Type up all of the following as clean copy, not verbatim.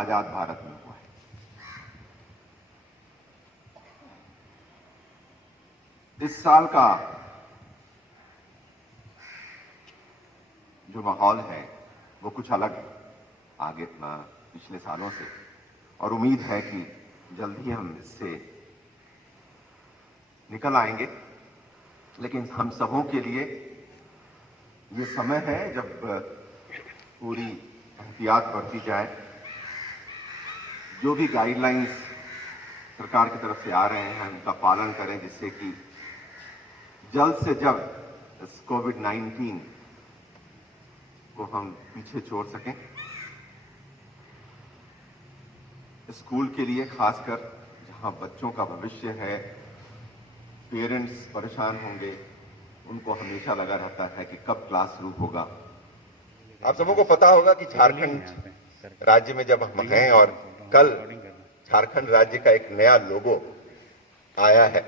आजाद भारत में हुआ है। इस साल का जो माहौल है वो कुछ अलग है आगे पिछले सालों से, और उम्मीद है कि जल्द ही हम इससे निकल आएंगे। लेकिन हम सबों के लिए ये समय है जब पूरी एहतियात बरती जाए। जो भी गाइडलाइंस सरकार की तरफ से आ रहे हैं उनका पालन करें, जिससे कि जल्द से जल्द इस कोविड-19 को हम पीछे छोड़ सकें। स्कूल के लिए खासकर जहां बच्चों का भविष्य है, पेरेंट्स परेशान होंगे, उनको हमेशा लगा रहता है कि कब क्लास शुरू होगा। आप सबों को पता होगा कि झारखंड राज्य में जब हम हैं और कल झारखंड राज्य का एक नया लोगो आया है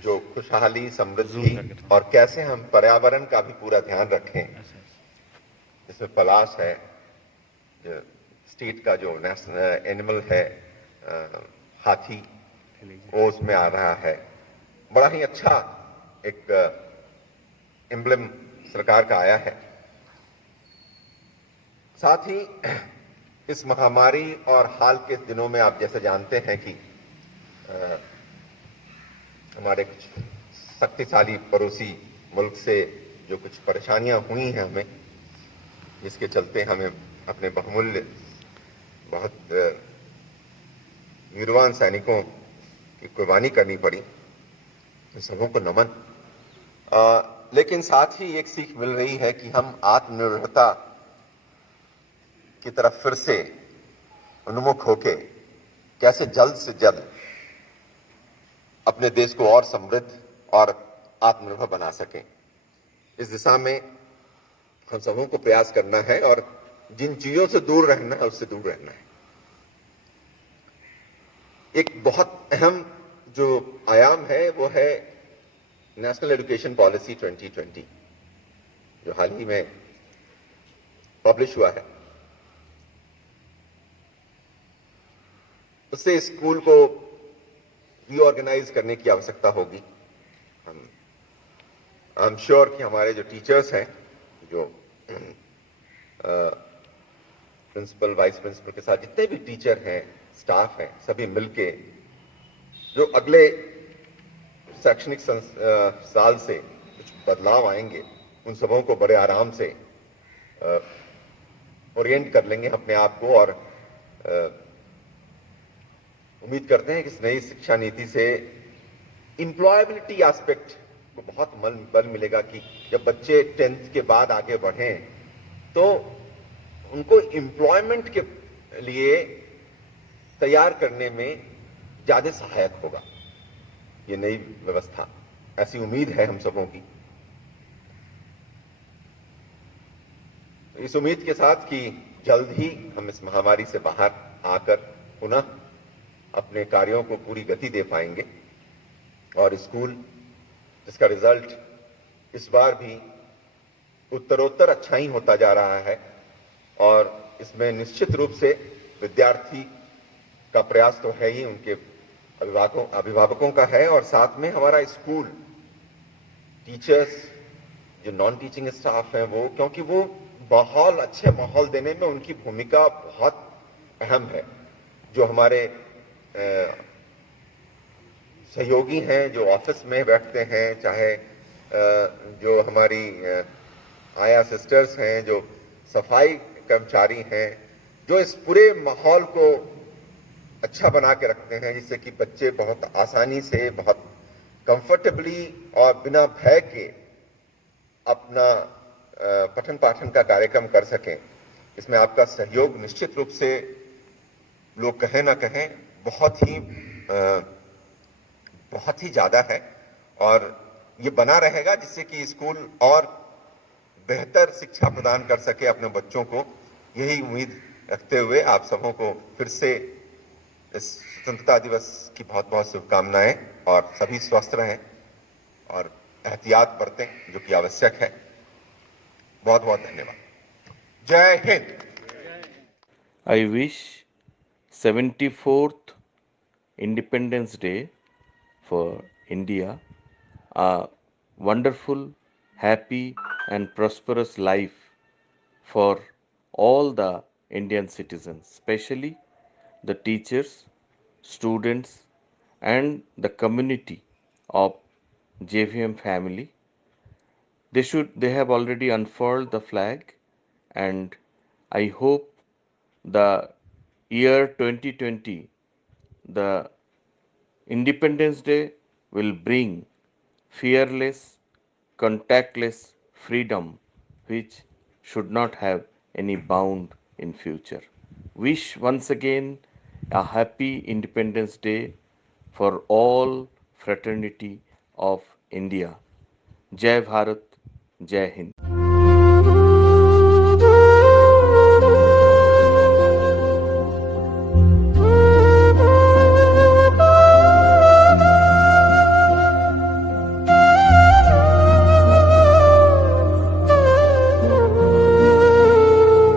जो खुशहाली, समृद्धि और कैसे हम पर्यावरण का भी पूरा ध्यान रखें, इसमें पलाश है, स्टेट का जो नेशनल एनिमल है हाथी, वो उसमें आ रहा है। बड़ा ही अच्छा एक एम्ब्लेम सरकार का आया है। साथ ही इस महामारी और हाल के दिनों में आप जैसे जानते हैं कि हमारे कुछ शक्तिशाली पड़ोसी मुल्क से जो कुछ परेशानियां हुई हैं हमें, जिसके चलते हमें अपने बहुमूल्य बहुत वीरवान सैनिकों की कुर्बानी करनी पड़ी, इन सबों को नमन। लेकिन साथ ही एक सीख मिल रही है कि हम आत्मनिर्भरता की तरफ फिर से उन्मुख होके कैसे जल्द से जल्द अपने देश को और समृद्ध और आत्मनिर्भर बना सकें। इस दिशा में हम सबों को प्रयास करना है और जिन चीजों से दूर रहना है उससे दूर रहना है। एक बहुत अहम जो आयाम है वो है नेशनल एजुकेशन पॉलिसी 2020, जो हाल ही में पब्लिश हुआ है। उससे स्कूल को रीऑर्गेनाइज करने की आवश्यकता होगी। आई एम श्योर कि हमारे जो टीचर्स हैं, जो प्रिंसिपल, वाइस प्रिंसिपल के साथ जितने भी टीचर हैं, स्टाफ हैं, सभी मिलके जो अगले शैक्षणिक साल से कुछ बदलाव आएंगे, उन सबों को बड़े आराम से ओरिएंट कर लेंगे अपने आप को। और उम्मीद करते हैं कि इस नई शिक्षा नीति से एम्प्लॉयबिलिटी एस्पेक्ट को बहुत बल मिलेगा कि जब बच्चे 10th के बाद आगे बढ़ें तो उनको एम्प्लॉयमेंट के लिए तैयार करने में ज्यादा सहायक होगा ये नई व्यवस्था। ऐसी उम्मीद है हम सबों की। इस उम्मीद के साथ कि जल्द ही हम इस महामारी से बाहर आकर पुनः अपने कार्यों को पूरी गति दे पाएंगे और स्कूल जिसका रिजल्ट इस बार भी उत्तरोत्तर अच्छा ही होता जा रहा है, और इसमें निश्चित रूप से विद्यार्थी का प्रयास तो है ही, उनके अभिभावकों का है, और साथ में हमारा स्कूल, टीचर्स, जो नॉन टीचिंग स्टाफ है वो, क्योंकि वो माहौल, अच्छे माहौल देने में उनकी भूमिका बहुत अहम है। जो हमारे सहयोगी हैं जो ऑफिस में बैठते हैं, चाहे जो हमारी आया सिस्टर्स हैं, जो सफाई कर्मचारी हैं, जो इस पूरे माहौल को अच्छा बना के रखते हैं जिससे कि बच्चे बहुत आसानी से, बहुत कंफर्टेबली और बिना भय के अपना पठन पाठन का कार्यक्रम कर सकें। इसमें आपका सहयोग निश्चित रूप से, लोग कहें ना कहें, बहुत ही ज्यादा है, और ये बना रहेगा जिससे कि स्कूल और बेहतर शिक्षा प्रदान कर सके अपने बच्चों को। यही उम्मीद रखते हुए आप सबों को फिर से इस स्वतंत्रता दिवस की बहुत बहुत शुभकामनाएं, और सभी स्वस्थ रहें और एहतियात बरतें जो कि आवश्यक है। बहुत बहुत धन्यवाद। जय Hind. I wish 74th Independence Day for India, a wonderful, happy, and prosperous life for all the Indian citizens, especially the teachers, students, and the community of JVM family. They have already unfurled the flag, and I hope the year 2020, the Independence Day, will bring fearless, contactless freedom which should not have any bound in future. Wish once again a happy Independence Day for all fraternity of India. Jai Bharat, Jai Hind.